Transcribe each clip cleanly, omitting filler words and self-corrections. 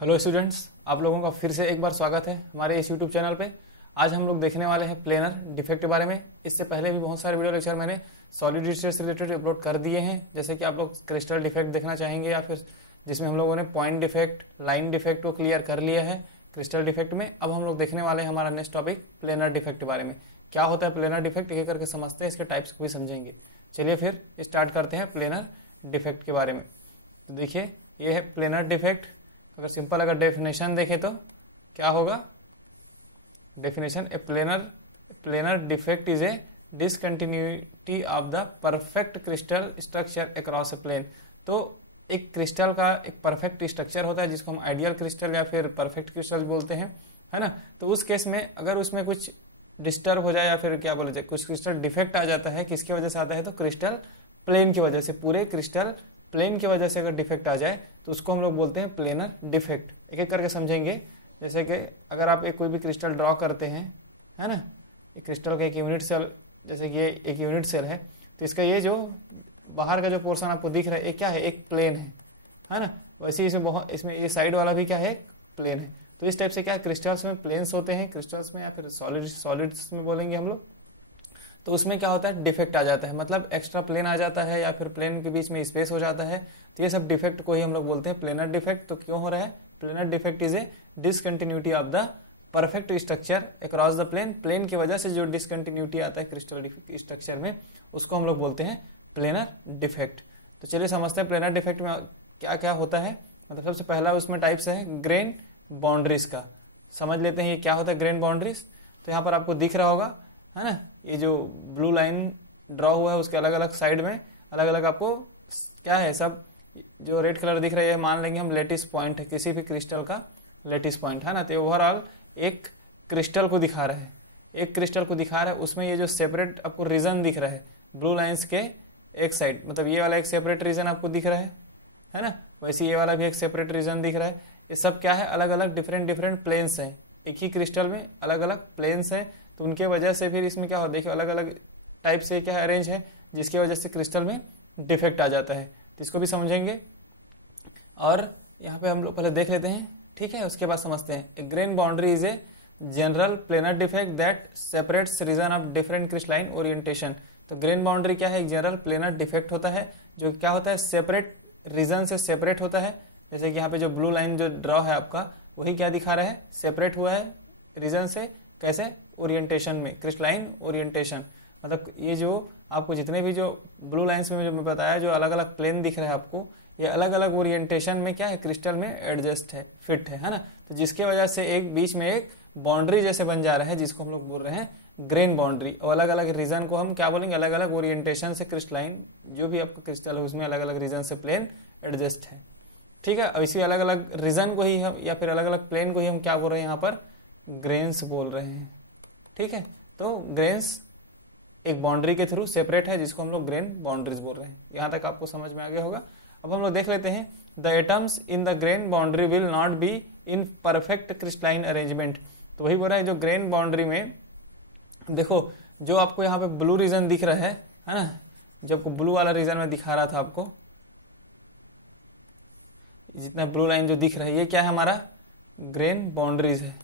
Hello students, आप लोगों का फिर से एक बार स्वागत है हमारे इस यूट्यूब चैनल पे। आज हम लोग देखने वाले हैं प्लेनर डिफेक्ट के बारे में। इससे पहले भी बहुत सारे वीडियो लेक्चर मैंने सॉलिड डिस्टेंस से रिलेटेड अपलोड कर दिए हैं, जैसे कि आप लोग क्रिस्टल डिफेक्ट देखना चाहेंगे या फिर जिसमें हम लोगों ने पॉइंट डिफेक्ट, लाइन डिफेक्ट को क्लियर कर लिया है क्रिस्टल डिफेक्ट में। अब हम लोग देखने वाले हैं हमारा नेक्स्ट टॉपिक प्लेनर डिफेक्ट के बारे में। क्या होता है प्लेनर डिफेक्ट, एक करके समझते हैं, इसके टाइप्स को भी समझेंगे। चलिए फिर स्टार्ट करते हैं प्लेनर डिफेक्ट के बारे में। तो देखिए, ये है प्लेनर डिफेक्ट। अगर सिंपल डेफिनेशन देखें तो क्या होगा definition, a planar defect is a discontinuity of the perfect crystal structure across a plane. तो एक क्रिस्टल का एक परफेक्ट स्ट्रक्चर होता है जिसको हम आइडियल क्रिस्टल या फिर परफेक्ट क्रिस्टल बोलते हैं, है ना। तो उस केस में अगर उसमें कुछ डिस्टर्ब हो जाए या फिर क्या बोले जाए कुछ क्रिस्टल डिफेक्ट आ जाता है, किसकी वजह से आता है, तो क्रिस्टल प्लेन की वजह से, पूरे क्रिस्टल प्लेन की वजह से अगर डिफेक्ट आ जाए तो उसको हम लोग बोलते हैं प्लेनर डिफेक्ट। एक एक करके समझेंगे। जैसे कि अगर आप एक कोई भी क्रिस्टल ड्रॉ करते हैं, है ना, एक क्रिस्टल का एक यूनिट सेल, जैसे कि ये एक यूनिट सेल है, तो इसका ये जो बाहर का जो पोर्शन आपको दिख रहा है, ये क्या है, एक प्लेन है ना। वैसे इसमें ये साइड वाला भी क्या है, प्लेन है। तो इस टाइप से क्या है, क्रिस्टल्स में प्लेन्स होते हैं, क्रिस्टल्स में या फिर सॉलिड्स में बोलेंगे हम लोग। तो उसमें क्या होता है, डिफेक्ट आ जाता है, मतलब एक्स्ट्रा प्लेन आ जाता है या फिर प्लेन के बीच में स्पेस हो जाता है। तो ये सब डिफेक्ट को ही हम लोग बोलते हैं प्लेनर डिफेक्ट। तो क्यों हो रहा है, planar defect is a discontinuity of the perfect structure across the plane. Plane की वजह से जो डिसकंटिन्यूटी आता है क्रिस्टल स्ट्रक्चर में, उसको हम लोग बोलते हैं प्लेनर डिफेक्ट। तो चलिए समझते हैं प्लेनर डिफेक्ट में क्या क्या होता है। मतलब सबसे पहला उसमें टाइप्स है ग्रेन बाउंड्रीज का। समझ लेते हैं ये क्या होता है ग्रेन बाउंड्रीज। तो यहाँ पर आपको दिख रहा होगा, है ना, ये जो ब्लू लाइन ड्रॉ हुआ है उसके अलग अलग साइड में अलग अलग आपको क्या है, सब जो रेड कलर दिख रहा है, मान लेंगे हम लेटिस पॉइंट है, किसी भी क्रिस्टल का लेटिस पॉइंट, है ना। तो ओवरऑल एक क्रिस्टल को दिखा रहा है, एक क्रिस्टल को दिखा रहा है, उसमें ये जो सेपरेट आपको रीजन दिख रहा है ब्लू लाइन्स के एक साइड, मतलब ये वाला एक सेपरेट रीजन आपको दिख रहा है ना। वैसे ये वाला भी एक सेपरेट रीजन दिख रहा है। ये सब क्या है, अलग अलग डिफरेंट प्लेन्स हैं, एक ही क्रिस्टल में अलग अलग प्लेन्स हैं। तो उनके वजह से फिर इसमें क्या हो, देखिए अलग अलग टाइप से क्या है अरेंज है, जिसकी वजह से क्रिस्टल में डिफेक्ट आ जाता है। तो इसको भी समझेंगे और यहाँ पे हम लोग पहले देख लेते हैं, ठीक है, उसके बाद समझते हैं। A grain boundary is a general planar defect that separates region of different crystalline orientation. तो ग्रेन बाउंड्री क्या है, एक जनरल प्लेनर डिफेक्ट होता है जो क्या होता है, सेपरेट रीजन से सेपरेट होता है। जैसे कि यहाँ पे जो ब्लू लाइन जो ड्रॉ है आपका, वही क्या दिखा रहा है, सेपरेट हुआ है रीजन से, कैसे, ओरिएंटेशन में, क्रिस्टलाइन ओरिएंटेशन। मतलब ये जो आपको जितने भी जो ब्लू लाइंस में जो मैं बताया, जो अलग अलग प्लेन दिख रहा है आपको, ये अलग अलग ओरिएंटेशन में क्या है, क्रिस्टल में एडजस्ट है, फिट है ना। तो जिसके वजह से एक बीच में एक बाउंड्री जैसे बन जा रहा है, जिसको हम लोग बोल रहे हैं ग्रेन बाउंड्री। और अलग अलग रीजन को हम क्या बोलेंगे, अलग अलग ओरिएंटेशन से क्रिस्टलाइन जो भी आपका क्रिस्टल है उसमें अलग अलग रीजन से प्लेन एडजस्ट है, ठीक है। और इसी अलग अलग रीजन को ही हम या फिर अलग अलग प्लेन को ही हम क्या बोल रहे हैं, यहाँ पर ग्रेन्स बोल रहे हैं, ठीक है। तो ग्रेन्स एक बाउंड्री के थ्रू सेपरेट है, जिसको हम लोग ग्रेन बाउंड्रीज बोल रहे हैं। यहां तक आपको समझ में आ गया होगा। अब हम लोग देख लेते हैं, the atoms in the grain boundary will not be in perfect crystalline arrangement. तो वही बोल रहा है, जो ग्रेन बाउंड्री में देखो, जो आपको यहाँ पे ब्लू रीजन दिख रहा है ना, जो आपको ब्लू वाला रीजन में दिखा रहा था आपको, जितना ब्लू लाइन जो दिख रहा है, ये क्या है, हमारा ग्रेन बाउंड्रीज है।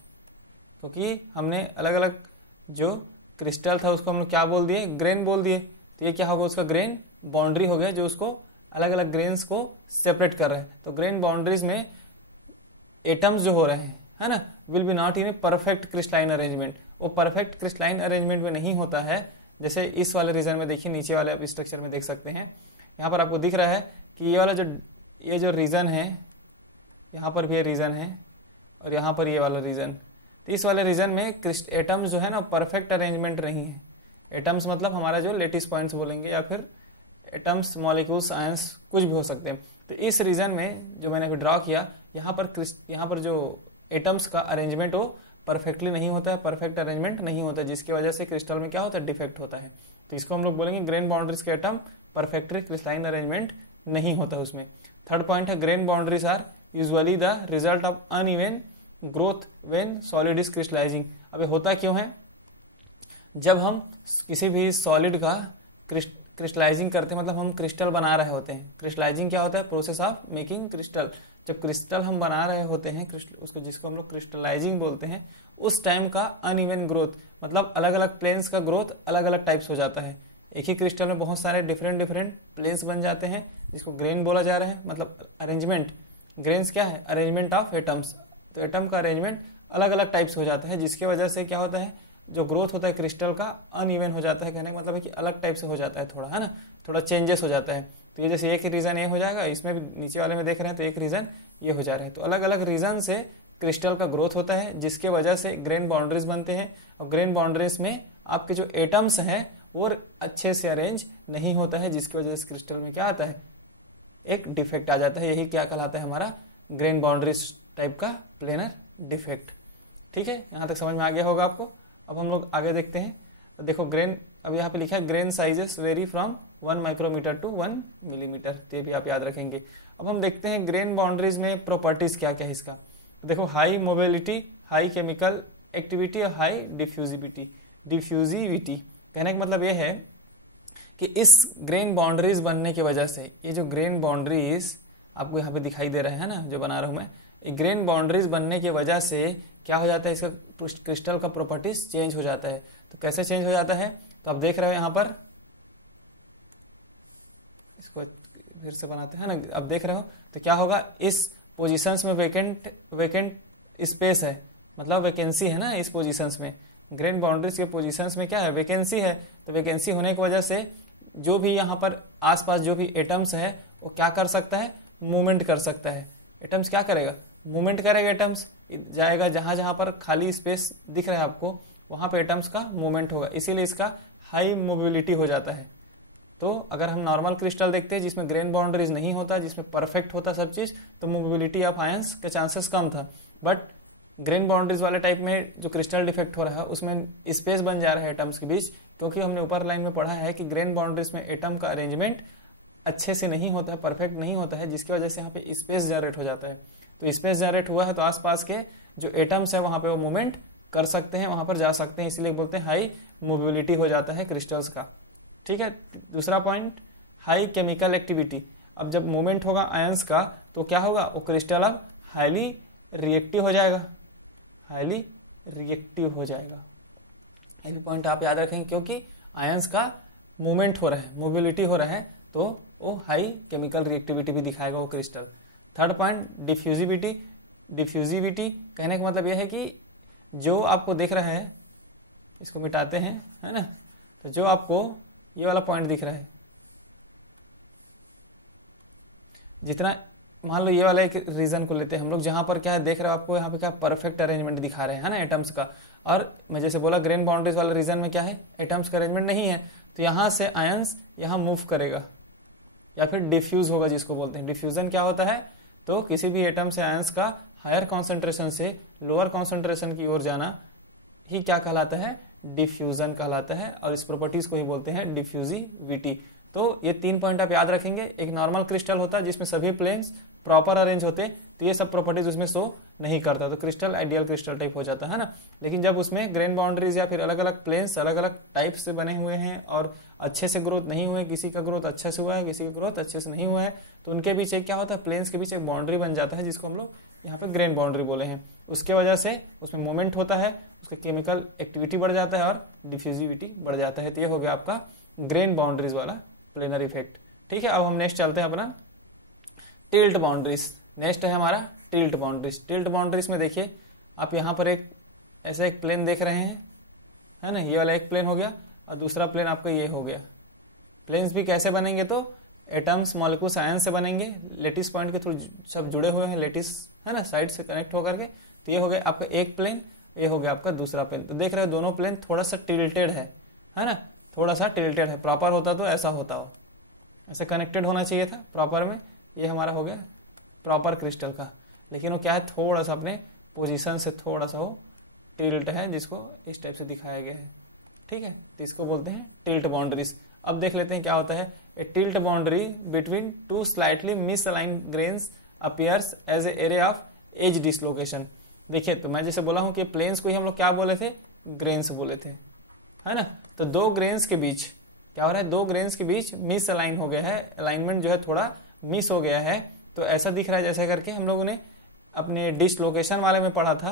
क्योंकि हमने अलग अलग जो क्रिस्टल था उसको हम लोग क्या बोल दिए, ग्रेन बोल दिए। तो ये क्या होगा, उसका ग्रेन बाउंड्री हो गया, जो उसको अलग अलग ग्रेन्स को सेपरेट कर रहे हैं। तो ग्रेन बाउंड्रीज में एटम्स जो हो रहे हैं, है ना, will be not in a perfect crystalline arrangement. वो परफेक्ट क्रिस्टलाइन अरेंजमेंट में नहीं होता है। जैसे इस वाले रीजन में देखिए, नीचे वाले आप स्ट्रक्चर में देख सकते हैं, यहाँ पर आपको दिख रहा है कि ये वाला ये जो रीजन है, यहाँ पर भी ये रीजन है और यहाँ पर ये वाला रीजन। तो इस वाले रीजन में एटम्स जो है ना, परफेक्ट अरेंजमेंट नहीं है। एटम्स मतलब हमारा जो लेटिस पॉइंट्स बोलेंगे, या फिर एटम्स, मॉलिक्यूल्स, आयंस, कुछ भी हो सकते हैं। तो इस रीजन में जो मैंने अभी ड्रॉ किया, यहाँ पर जो एटम्स का अरेंजमेंट वो परफेक्टली नहीं होता है, परफेक्ट अरेंजमेंट नहीं होता है, जिसकी वजह से क्रिस्टल में क्या होता है, डिफेक्ट होता है। तो इसको हम लोग बोलेंगे ग्रेन बाउंड्रीज के एटम परफेक्टली क्रिस्टलाइन अरेंजमेंट नहीं होता उसमें। थर्ड पॉइंट है, grain boundaries are usually the result of uneven growth when solid is crystallising. अब होता क्यों है, जब हम किसी भी सॉलिड का क्रिस्टलाइजिंग करते हैं, मतलब हम क्रिस्टल बना रहे होते हैं। क्रिस्टलाइजिंग क्या होता है? Process of making crystal. जब क्रिस्टल हम बना रहे होते हैं, उसको जिसको हम लोग क्रिस्टलाइजिंग बोलते हैं, उस टाइम का अनइवन ग्रोथ, मतलब अलग अलग प्लेन्स का ग्रोथ अलग अलग टाइप्स हो जाता है। एक ही क्रिस्टल में बहुत सारे डिफरेंट डिफरेंट प्लेन्स बन जाते हैं, जिसको ग्रेन बोला जा रहा है। मतलब अरेंजमेंट, ग्रेन्स क्या है? Arrangement of atoms. तो एटम का अरेंजमेंट अलग अलग टाइप्स हो जाता है, जिसके वजह से क्या होता है, जो ग्रोथ होता है क्रिस्टल का अनइवन हो जाता है। कहने का मतलब है कि अलग टाइप से हो जाता है थोड़ा, है ना, थोड़ा चेंजेस हो जाता है। तो ये जैसे एक रीजन ये हो जाएगा, इसमें भी नीचे वाले में देख रहे हैं तो एक रीजन ये हो जा रहे हैं। तो अलग अलग रीजन से क्रिस्टल का ग्रोथ होता है, जिसके वजह से ग्रेन बाउंड्रीज बनते हैं। और ग्रेन बाउंड्रीज में आपके जो एटम्स हैं वो अच्छे से अरेंज नहीं होता है, जिसकी वजह से क्रिस्टल में क्या आता है, एक डिफेक्ट आ जाता है। यही क्या कहलाता है? हमारा ग्रेन बाउंड्रीज टाइप का प्लेनर डिफेक्ट। ठीक है, यहाँ तक समझ में आ गया होगा आपको। अब हम लोग आगे देखते हैं। तो देखो ग्रेन, अब यहाँ पे लिखा है grain sizes vary from 1 micrometre to 1 millimetre. तो ये भी आप याद रखेंगे। अब हम देखते हैं ग्रेन बाउंड्रीज में प्रॉपर्टीज क्या क्या है इसका। तो देखो high mobility, high chemical activity और हाई डिफ्यूजिविटी। डिफ्यूजिविटी कहने का मतलब ये है कि इस ग्रेन बाउंड्रीज बनने की वजह से, ये जो ग्रेन बाउंड्रीज आपको यहाँ पे दिखाई दे रहे हैं ना, जो बना रहा हूं मैं, ग्रेन बाउंड्रीज बनने की वजह से क्या हो जाता है, इसका क्रिस्टल का प्रॉपर्टीज चेंज हो जाता है। तो कैसे चेंज हो जाता है? तो आप देख रहे हो यहाँ पर, इसको फिर से बनाते हैं ना, अब देख रहे हो तो क्या होगा, इस पोजीशंस में वेकेंट स्पेस है, मतलब वैकेंसी है ना इस पोजीशंस में। ग्रेन बाउंड्रीज के पोजीशंस में क्या है? वैकेंसी है। तो वैकेंसी होने की वजह से जो भी यहाँ पर आसपास जो भी एटम्स है वो क्या कर सकता है? मूवमेंट कर सकता है। एटम्स क्या करेगा? मूवमेंट करेगा। एटम्स जाएगा जहां जहां पर खाली स्पेस दिख रहा है आपको, वहां पे एटम्स का मूवमेंट होगा, इसीलिए इसका हाई मोबिलिटी हो जाता है। तो अगर हम नॉर्मल क्रिस्टल देखते हैं जिसमें ग्रेन बाउंड्रीज नहीं होता, जिसमें परफेक्ट होता सब चीज, तो मोबिलिटी ऑफ आयंस के चांसेस कम था। बट ग्रेन बाउंड्रीज वाले टाइप में जो क्रिस्टल डिफेक्ट हो रहा है उसमें स्पेस बन जा रहा है एटम्स के बीच, क्योंकि हमने ऊपर लाइन में पढ़ा है कि ग्रेन बाउंड्रीज में एटम का अरेंजमेंट अच्छे से नहीं होता है, परफेक्ट नहीं होता है, जिसकी वजह से यहाँ पे स्पेस जनरेट हो जाता है। तो स्पेस जनरेट हुआ है तो आसपास के जो एटम्स है वहां पे वो मूवमेंट कर सकते हैं, वहां पर जा सकते हैं, इसीलिए बोलते हैं हाई मोबिलिटी हो जाता है क्रिस्टल्स का। ठीक है, दूसरा पॉइंट, हाई केमिकल एक्टिविटी। अब जब मूवमेंट होगा आयंस का तो क्या होगा, वो क्रिस्टल अब हाईली रिएक्टिव हो जाएगा, हाईली रिएक्टिव हो जाएगा। ये भी पॉइंट आप याद रखेंगे, क्योंकि आयंस का मूवमेंट हो रहा है, मोबिलिटी हो रहा है, तो वो हाई केमिकल रिएक्टिविटी भी दिखाएगा वो crystal. Third point, diffusivity. Diffusivity कहने का मतलब यह है कि जो आपको दिख रहा है, इसको मिटाते हैं, है ना, तो जो आपको ये वाला पॉइंट दिख रहा है, जितना मान लो ये वाला एक रीजन को लेते हैं हम लोग, जहां पर क्या है देख रहे हो आपको यहाँ पे क्या परफेक्ट अरेंजमेंट दिखा रहे हैं, है ना, एटम्स का। और मैं जैसे बोला ग्रेन बाउंड्रीज वाले रीजन में क्या है, एटम्स का अरेंजमेंट नहीं है, तो यहाँ से आयंस यहाँ मूव करेगा या फिर डिफ्यूज होगा, जिसको बोलते हैं। डिफ्यूजन क्या होता है, तो किसी भी एटम से आयंस का हायर कॉन्सेंट्रेशन से लोअर कॉन्सेंट्रेशन की ओर जाना ही क्या कहलाता है, डिफ्यूजन कहलाता है। और इस प्रॉपर्टीज को ही बोलते हैं डिफ्यूजिविटी। तो ये 3 पॉइंट आप याद रखेंगे। एक नॉर्मल क्रिस्टल होता है जिसमें सभी प्लेन्स प्रॉपर अरेंज होते, तो ये सब प्रॉपर्टीज उसमें शो नहीं करता, तो क्रिस्टल आइडियल क्रिस्टल टाइप हो जाता है ना। लेकिन जब उसमें ग्रेन बाउंड्रीज या फिर अलग अलग प्लेन्स अलग अलग टाइप से बने हुए हैं और अच्छे से ग्रोथ नहीं हुए, किसी का ग्रोथ अच्छे से हुआ है, किसी का ग्रोथ अच्छे से नहीं हुआ है, तो उनके बीच एक क्या होता है, प्लेन्स के बीच एक बाउंड्री बन जाता है, जिसको हम लोग यहाँ पे ग्रेन बाउंड्री बोले हैं। उसके वजह से उसमें मूवमेंट होता है, उसका केमिकल एक्टिविटी बढ़ जाता है और डिफ्यूजिविटी बढ़ जाता है। तो ये हो गया आपका ग्रेन बाउंड्रीज वाला प्लेनर इफेक्ट। ठीक है, अब हम नेक्स्ट चलते हैं अपना टिल्ट बाउंड्रीज। नेक्स्ट है हमारा टिल्ट बाउंड्रीज। टिल्ट बाउंड्रीज में देखिए आप यहाँ पर एक ऐसा एक प्लेन देख रहे हैं, है ना, ये वाला एक प्लेन हो गया और दूसरा प्लेन आपका ये हो गया। प्लेन्स भी कैसे बनेंगे, तो एटम्स मॉलिक्यूल्स आयन से बनेंगे, लेटिस पॉइंट के थ्रू सब जुड़े हुए हैं, लेटिस है ना, साइड से कनेक्ट होकर के। तो ये हो गया आपका एक प्लेन, ये हो गया आपका दूसरा प्लेन। तो देख रहे हो दोनों प्लेन थोड़ा सा टिल्टेड है ना, थोड़ा सा टिल्टेड है। प्रॉपर होता तो ऐसा होता हो, ऐसे कनेक्टेड होना चाहिए था प्रॉपर में। ये हमारा हो गया प्रॉपर क्रिस्टल का, लेकिन वो क्या है, थोड़ा सा अपने पोजीशन से थोड़ा सा वो टिल्ट है, जिसको इस टाइप से दिखाया गया है। ठीक है, तो इसको बोलते हैं टिल्ट बाउंड्रीज। अब देख लेते हैं क्या होता है। A tilt boundary between two slightly misaligned grains appears as a area of edge dislocation. देखिए, तो मैं जैसे बोला हूं कि प्लेन्स को ही हम लोग क्या बोले थे, ग्रेन्स बोले थे, है ना। तो दो ग्रेन्स के बीच क्या हो रहा है, दो ग्रेन्स के बीच मिस अलाइन हो गया है, अलाइनमेंट जो है थोड़ा मिस हो गया है। तो ऐसा दिख रहा है जैसे करके हम लोगों ने अपने डिसलोकेशन वाले में पढ़ा था,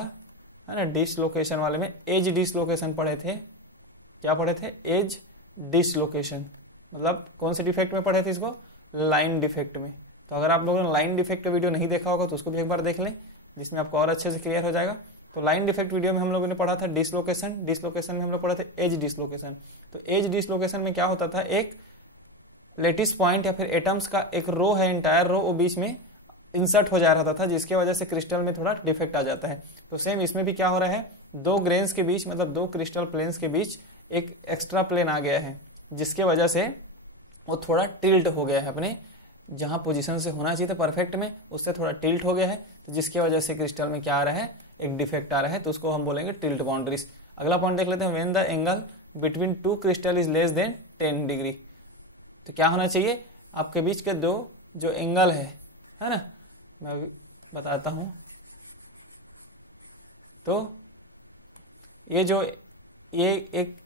है ना, डिसलोकेशन वाले में एज डिसलोकेशन पढ़े थे। क्या पढ़े थे, एज डिसलोकेशन, मतलब कौन से डिफेक्ट में पढ़े थे इसको, लाइन डिफेक्ट में। तो अगर आप लोगों ने लाइन डिफेक्ट का वीडियो नहीं देखा होगा तो उसको भी एक बार देख लें, जिसमें आपको और अच्छे से क्लियर हो जाएगा। तो लाइन डिफेक्ट वीडियो में हम लोगों ने पढ़ा था डिसलोकेशन, डिसलोकेशन में हम लोग पढ़ा था एज डिसलोकेशन। तो एज डिसलोकेशन में क्या होता था, एक लेटिस पॉइंट या फिर एटम्स का एक रो है, इंटायर रो, वो बीच में इंसर्ट हो जा रहा था, जिसके वजह से क्रिस्टल में थोड़ा डिफेक्ट आ जाता है। तो सेम इसमें भी क्या हो रहा है, दो ग्रेन्स के बीच, मतलब दो क्रिस्टल प्लेन्स के बीच एक एक्स्ट्रा प्लेन आ गया है, जिसके वजह से वो थोड़ा टिल्ट हो गया है, अपने जहां पोजीशन से होना चाहिए था परफेक्ट में, उससे थोड़ा टिल्ट हो गया है। तो जिसकी वजह से क्रिस्टल में क्या आ रहा है, एक डिफेक्ट आ रहा है, तो उसको हम बोलेंगे टिल्ट बाउंड्रीज। अगला पॉइंट देख लेते हैं, when the angle between two crystal is less than 10 degree. तो क्या होना चाहिए, आपके बीच के दो जो एंगल है ना, मैं अभी बताता हूं। तो ये जो ये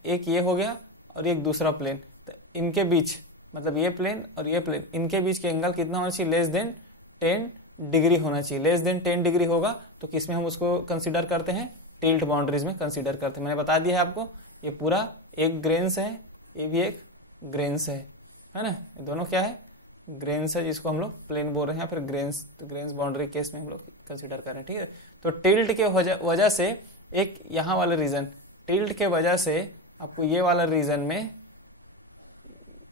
एक ये हो गया और एक दूसरा प्लेन, तो इनके बीच, मतलब ये प्लेन और ये प्लेन, इनके बीच के एंगल कितना होना चाहिए, लेस देन 10 डिग्री होना चाहिए। लेस देन 10 डिग्री होगा तो किसमें हम उसको कंसीडर करते हैं, टिल्ट बाउंड्रीज में कंसीडर करते हैं। मैंने बता दिया है आपको, ये पूरा एक ग्रेन्स है, ये भी एक ग्रेन्स है ना, ये दोनों क्या है, ग्रेन्स है, जिसको हम लोग प्लेन बोल रहे हैं, या फिर ग्रेन्स, तो ग्रेन्स बाउंड्री केस में हम लोग कंसीडर कर रहे हैं, ठीक है। तो टिल्ट के वजह से एक यहाँ वाले रीजन, टिल्ट के वजह से आपको ये वाला रीजन में,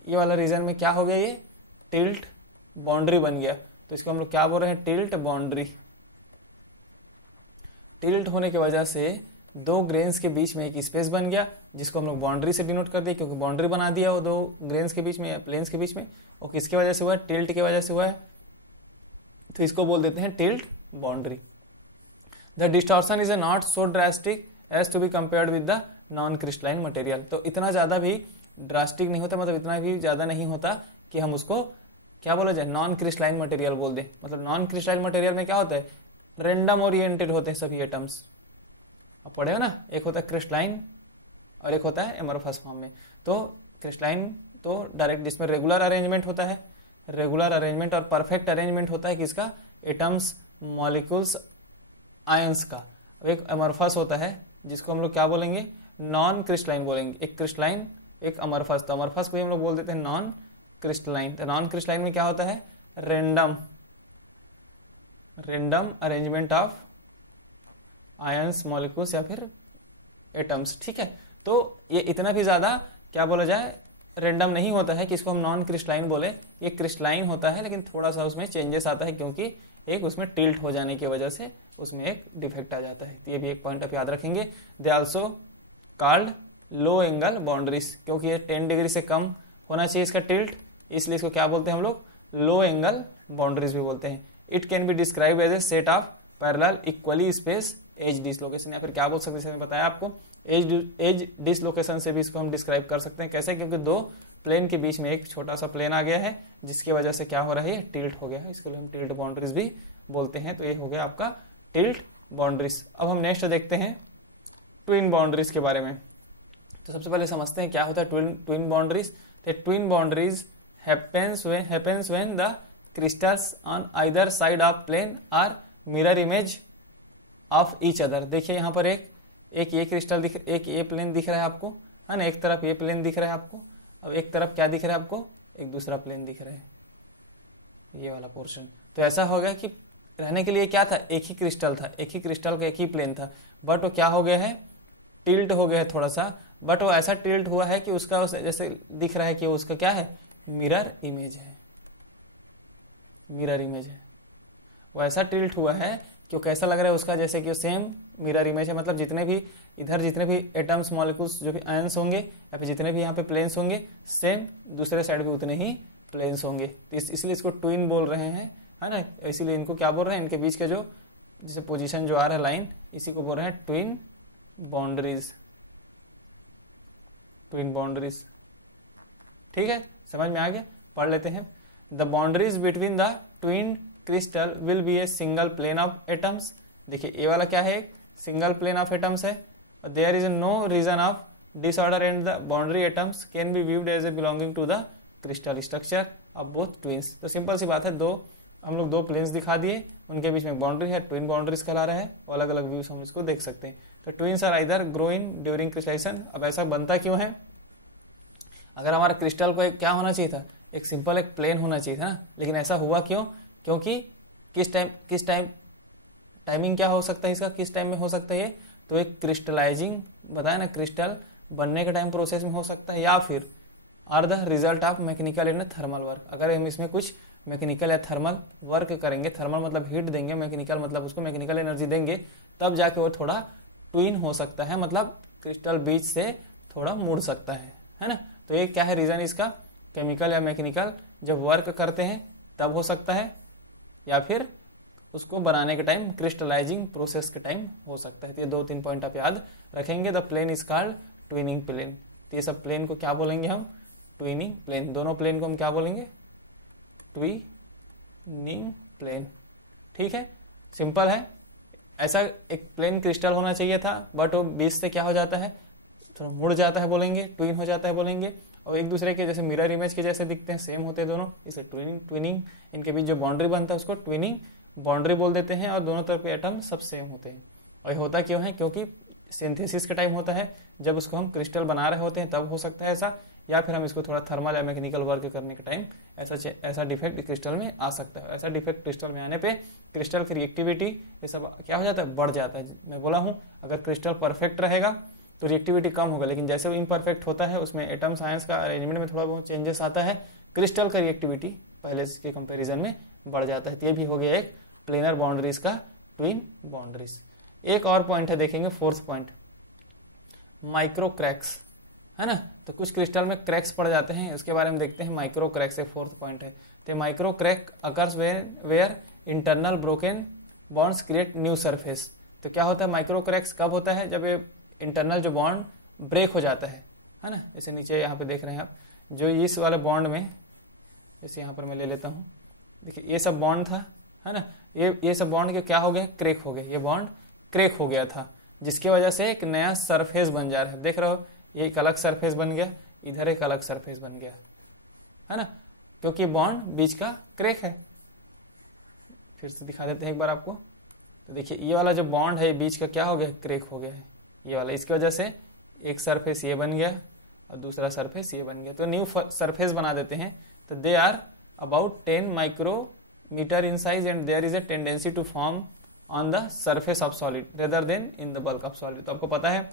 ये वाला रीजन में क्या हो गया, ये टिल्ट बाउंड्री बन गया। तो इसको हम लोग क्या बोल रहे हैं, टिल्ट बाउंड्री। टिल्ट होने की वजह से दो ग्रेन्स के बीच में एक स्पेस बन गया, जिसको हम लोग बाउंड्री से डिनोट कर दिए, क्योंकि बाउंड्री बना दिया वो दो ग्रेन्स के बीच में, प्लेन्स के बीच में। और किसके वजह से हुआ है, टिल्ट की वजह से हुआ है, तो इसको बोल देते हैं tilt boundary. The distortion is not so drastic as to be compared with the non crystalline material. तो इतना ज्यादा भी ड्रास्टिक नहीं होता, मतलब इतना भी ज्यादा नहीं होता कि हम उसको क्या बोला जाए, नॉन क्रिस्टलाइन मटेरियल बोल दें। मतलब नॉन क्रिस्टलाइन मटेरियल में क्या होता है, रेंडम ओरिएंटेड होते हैं सभी एटम्स, आप पढ़े हो ना, एक होता है क्रिस्टलाइन और एक होता है एमरफस फॉर्म में। तो क्रिस्टलाइन तो डायरेक्ट, जिसमें रेगुलर अरेंजमेंट होता है, रेगुलर अरेंजमेंट और परफेक्ट अरेंजमेंट होता है किसका, एटम्स, मॉलिक्यूल्स, आयंस का। अब एक अमरफस होता है जिसको हम लोग क्या बोलेंगे, नॉन क्रिस्टलाइन बोलेंगे। एक क्रिस्टलाइन, एक अमरफस, तो अमरफस को हम लोग बोल देते हैं नॉन क्रिस्टलाइन। तो नॉन क्रिस्टलाइन में क्या होता है, random arrangement of ions, molecules या फिर एटम्स, ठीक है। तो ये इतना भी ज्यादा क्या बोला जाए, रेंडम नहीं होता है कि इसको हम नॉन क्रिस्टलाइन बोले। ये क्रिस्टलाइन होता है, लेकिन थोड़ा सा उसमें चेंजेस आता है, क्योंकि एक उसमें टिल्ट हो जाने की वजह से उसमें एक डिफेक्ट आ जाता है। तो ये भी एक पॉइंट आप याद रखेंगे। They also called low angle boundaries, क्योंकि ये 10 डिग्री से कम होना चाहिए इसका टिल्ट, इसलिए इसको क्या बोलते हैं हम लोग, लो एंगल बाउंड्रीज भी बोलते हैं। It can be describe as a set of parallel equally space as dislocation, या फिर क्या बोल सकते हैं, मैंने बताया आपको, एज डिसलोकेशन से भी इसको हम डिस्क्राइब कर सकते हैं। कैसे, क्योंकि दो प्लेन के बीच में एक छोटा सा प्लेन आ गया है, जिसकी वजह से क्या हो रहा है, टिल्ट हो गया है, इसको हम टिल्ट बाउंड्रीज भी बोलते हैं। तो ये हो गया आपका टिल्ट बाउंड्रीज। अब हम नेक्स्ट देखते हैं ट्विन बाउंड्रीज के बारे में। तो सबसे पहले समझते हैं क्या होता है ट्विन बाउंड्रीज। तो twin boundaries happens when the crystals on either side of plane are mirror image of each other। देखिए यहाँ पर एक ये क्रिस्टल एक ये प्लेन दिख रहा है आपको, है ना, एक तरफ ये प्लेन दिख रहा है आपको, अब एक तरफ क्या दिख रहा है आपको, एक दूसरा प्लेन दिख रहा है, ये वाला पोर्शन। तो ऐसा हो गया कि रहने के लिए क्या था, एक ही क्रिस्टल था, एक ही क्रिस्टल का एक ही प्लेन था, बट वो क्या हो गया है, टिल्ट हो गया है थोड़ा सा, बट वो ऐसा टिल्ट हुआ है कि उसका जैसे दिख रहा है कि उसका क्या है, मिरर इमेज है, मिरर इमेज है। वो ऐसा टिल्ट हुआ है कि वो कैसा लग रहा है उसका, जैसे कि सेम मिरर इमेज है। मतलब जितने भी इधर जितने भी एटम्स, मॉलिक्यूल्स, जो भी आयंस होंगे या फिर जितने भी यहाँ पे प्लेन्स होंगे, सेम दूसरे साइड पे उतने ही प्लेन्स होंगे। तो इसलिए इसको ट्विन बोल रहे हैं, है ना। इसीलिए इनको क्या बोल रहे हैं, इनके बीच के जो जैसे पोजीशन जो आ रहा है लाइन, इसी को बोल रहे हैं ट्विन बाउंड्रीज, ट्विन बाउंड्रीज। ठीक है, समझ में आ गया, पढ़ लेते हैं। The boundaries between the twin crystal will be a single plane of atoms. देखिए ये वाला क्या है, एक सिंगल प्लेन ऑफ एटम्स है। There is no region of disorder and the boundary atoms can be viewed as a belonging to the crystal structure of both twins। तो simple सी बात है, हम लोग दो प्लेन्स दिखा दिए, उनके बीच में बाउंड्री है, ट्विन बाउंड्रीज कहला रहा है, और अलग अलग व्यूज हम इसको देख सकते हैं। तो twins are either grow in during crystallization. अब ऐसा बनता क्यों है? अगर हमारा क्रिस्टल को एक क्या होना चाहिए था, एक सिंपल एक प्लेन होना चाहिए था ना, लेकिन ऐसा हुआ क्यों? क्योंकि किस टाइमिंग क्या हो सकता है इसका, किस टाइम में हो सकता है ये? तो एक क्रिस्टलाइजिंग बताया ना, क्रिस्टल बनने के टाइम प्रोसेस में हो सकता है, या फिर are the result of mechanical and thermal work. अगर हम इसमें कुछ मैकेनिकल या थर्मल वर्क करेंगे, थर्मल मतलब हीट देंगे, मैकेनिकल मतलब उसको मैकेनिकल एनर्जी देंगे, तब जाके वो थोड़ा ट्विन हो सकता है, मतलब क्रिस्टल बीच से थोड़ा मुड़ सकता है ना। तो ये क्या है रीजन इसका? केमिकल या मैकेनिकल जब वर्क करते हैं तब हो सकता है, या फिर उसको बनाने के टाइम क्रिस्टलाइजिंग प्रोसेस के टाइम हो सकता है। तो ये 2-3 पॉइंट आप याद रखेंगे। The plane is called twinning plane. तो ये सब प्लेन को क्या बोलेंगे हम? Twinning plane. दोनों प्लेन को हम क्या बोलेंगे? Twinning plane. ठीक है, सिंपल है। ऐसा एक प्लेन क्रिस्टल होना चाहिए था, बट वो बीच से क्या हो जाता है, थोड़ा मुड़ जाता है बोलेंगे, ट्विन हो जाता है बोलेंगे, और एक दूसरे के जैसे मिरर इमेज के जैसे दिखते हैं, सेम होते हैं दोनों, इसलिए ट्विनिंग इनके बीच जो बाउंड्री बनता है उसको ट्विनिंग बाउंड्री बोल देते हैं, और दोनों तरफ के एटम सब सेम होते हैं। और ये होता क्यों है? क्योंकि सिंथेसिस का टाइम होता है, जब उसको हम क्रिस्टल बना रहे होते हैं तब हो सकता है ऐसा, या फिर हम इसको थोड़ा थर्मल या मैकेनिकल वर्क करने के टाइम ऐसा डिफेक्ट क्रिस्टल में आ सकता है। ऐसा डिफेक्ट क्रिस्टल में आने पे क्रिस्टल की रिएक्टिविटी ये सब क्या हो जाता है, बढ़ जाता है। मैं बोला हूँ अगर क्रिस्टल परफेक्ट रहेगा तो रिएक्टिविटी कम होगा, लेकिन जैसे वो इम्परफेक्ट होता है उसमें एटम साइंस का अरेंजमेंट में थोड़ा बहुत चेंजेस आता है, क्रिस्टल का रिएक्टिविटी पहले के कंपेरिजन में बढ़ जाता है। तो ये भी हो गया एक प्लेनर बाउंड्रीज का ट्विन बाउंड्रीज। एक और पॉइंट है, देखेंगे 4th पॉइंट, माइक्रो क्रैक्स, है ना। तो कुछ क्रिस्टल में क्रैक्स पड़ जाते हैं, उसके बारे में देखते हैं। माइक्रो क्रैक्स एक 4th पॉइंट है। तो micro crack occurs where internal broken bonds create new surface. तो क्या होता है माइक्रो क्रैक्स कब होता है? जब ये इंटरनल जो बॉन्ड ब्रेक हो जाता है ना। जैसे नीचे यहाँ पे देख रहे हैं आप, जो इस वाले बॉन्ड में, जैसे यहाँ पर मैं ले लेता हूँ, देखिए ये सब बॉन्ड था, है ना, ये सब बॉन्ड के क्या हो गए, क्रैक हो गए। ये बॉन्ड क्रैक हो गया था, जिसकी वजह से एक नया सरफेस बन जा रहा है। देख रहे हो, ये एक अलग सरफेस बन गया, इधर एक अलग सरफेस बन गया, है ना, क्योंकि बॉन्ड बीच का क्रैक है। फिर से दिखा देते हैं एक बार आपको। तो देखिए ये वाला जो बॉन्ड है बीच का क्या हो गया, क्रैक हो गया है ये वाला। इसकी वजह से एक सरफेस ये बन गया और दूसरा सरफेस ये बन गया, तो न्यू सरफेस बना देते हैं। तो they are about 10 micrometre in size and there is a tendency to form on the surface of solid rather than in the bulk of solid. तो आपको पता है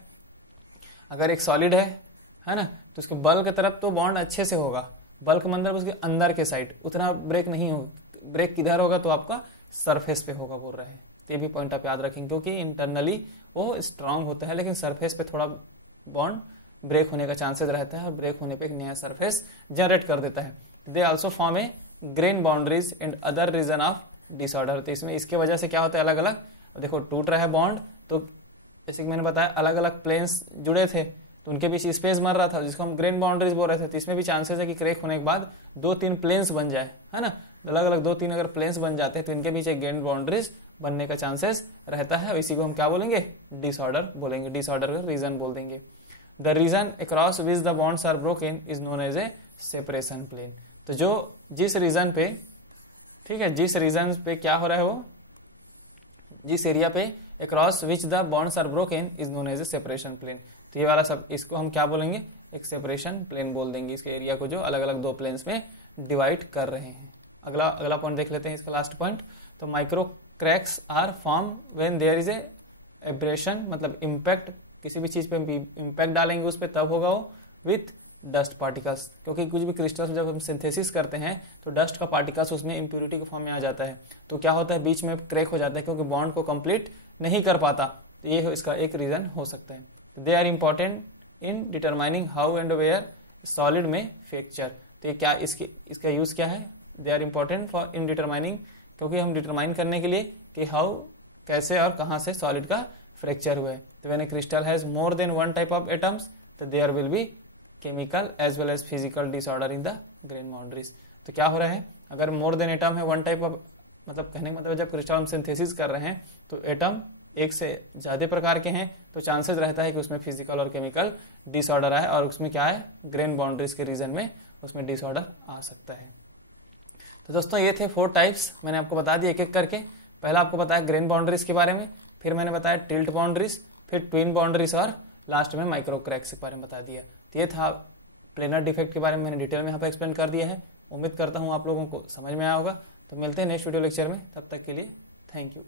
अगर एक सॉलिड है ना, तो उसके बल्क की तरफ तो बॉन्ड अच्छे से होगा, बल्क मतलब उसके अंदर के साइड उतना ब्रेक नहीं होगा। ब्रेक किधर होगा? तो आपका सरफेस पे होगा बोल रहे हैं। तो ये भी पॉइंट आप याद रखेंगे, क्योंकि इंटरनली वो स्ट्रांग होता है, लेकिन सरफेस पे थोड़ा बॉन्ड ब्रेक होने का चांसेस रहता है, और ब्रेक होने पे एक नया सरफेस जनरेट कर देता है। They also form a grain boundaries and other region of disorder. तो इसमें इसके वजह से क्या होता है, अलग अलग देखो टूट रहा है बॉन्ड, तो जैसे कि मैंने बताया अलग अलग प्लेन्स जुड़े थे, तो उनके बीच स्पेस मर रहा था, जिसको हम ग्रेन बाउंड्रीज बोल रहे थे। तो इसमें भी चांसेस है कि क्रैक होने के बाद 2-3 प्लेन्स बन जाए, है ना, अलग अलग 2-3 अगर प्लेन्स बन जाते हैं तो इनके बीच एक ग्रेन बाउंड्रीज बनने का चांसेस रहता है, और इसी को हम क्या बोलेंगे, डिसऑर्डर बोलेंगे, डिसऑर्डर का रीजन बोल देंगे। The region across which the bonds are broken is known as a separation plane. तो जो जिस रीजन पे, ठीक है, जिस रीजन पे क्या हो रहा है, वो जिस एरिया पे across which the bonds are broken is known as a separation plane. तो ये वाला सब इसको हम क्या बोलेंगे, एक सेपरेशन प्लेन बोल देंगे, इसके एरिया को जो अलग अलग 2 प्लेन्स में डिवाइड कर रहे हैं। अगला पॉइंट देख लेते हैं, इसका लास्ट पॉइंट। तो micro cracks are form when there is a abrasion, मतलब इम्पैक्ट, किसी भी चीज पे इम्पैक्ट डालेंगे उस पर तब होगा वो विथ डस्ट पार्टिकल्स, क्योंकि कुछ भी क्रिस्टल्स जब हम सिंथेसिस करते हैं तो डस्ट का पार्टिकल्स उसमें इम्प्योरिटी के फॉर्म में आ जाता है, तो क्या होता है बीच में क्रैक हो जाता है, क्योंकि बॉन्ड को कंप्लीट नहीं कर पाता। तो ये इसका एक रीजन हो सकता है। They are important in determining how and where solid में फ्रैक्चर। तो ये क्या, इसका यूज क्या है, they are important for in determining, क्योंकि हम डिटरमाइन करने के लिए कि हाउ, कैसे और कहाँ से सॉलिड का फ्रैक्चर हुआ है। तो when a crystal has more than 1 type of atoms, तो there will be chemical as well as physical disorder in the grain boundaries. तो क्या हो रहा है, अगर मोर देन एटम है 1 टाइप ऑफ, मतलब कहने का मतलब जब क्रिस्टल हम सिंथेसिस कर रहे हैं तो एटम एक से ज़्यादा प्रकार के हैं तो चांसेस रहता है कि उसमें फिजिकल और केमिकल डिसऑर्डर आए, और उसमें क्या है, ग्रेन बाउंड्रीज के रीजन में उसमें डिसऑर्डर आ सकता है। तो दोस्तों ये थे 4 टाइप्स, मैंने आपको बता दिया एक एक करके। पहला आपको बताया ग्रेन बाउंड्रीज के बारे में, फिर मैंने बताया टिल्ट बाउंड्रीज, फिर ट्विन बाउंड्रीज, और लास्ट में माइक्रो क्रैक्स के बारे में बता दिया। तो ये था प्लेनर डिफेक्ट के बारे में, मैंने डिटेल में यहाँ पे एक्सप्लेन कर दिया है। उम्मीद करता हूँ आप लोगों को समझ में आया होगा। तो मिलते हैं नेक्स्ट वीडियो लेक्चर में, तब तक के लिए थैंक यू।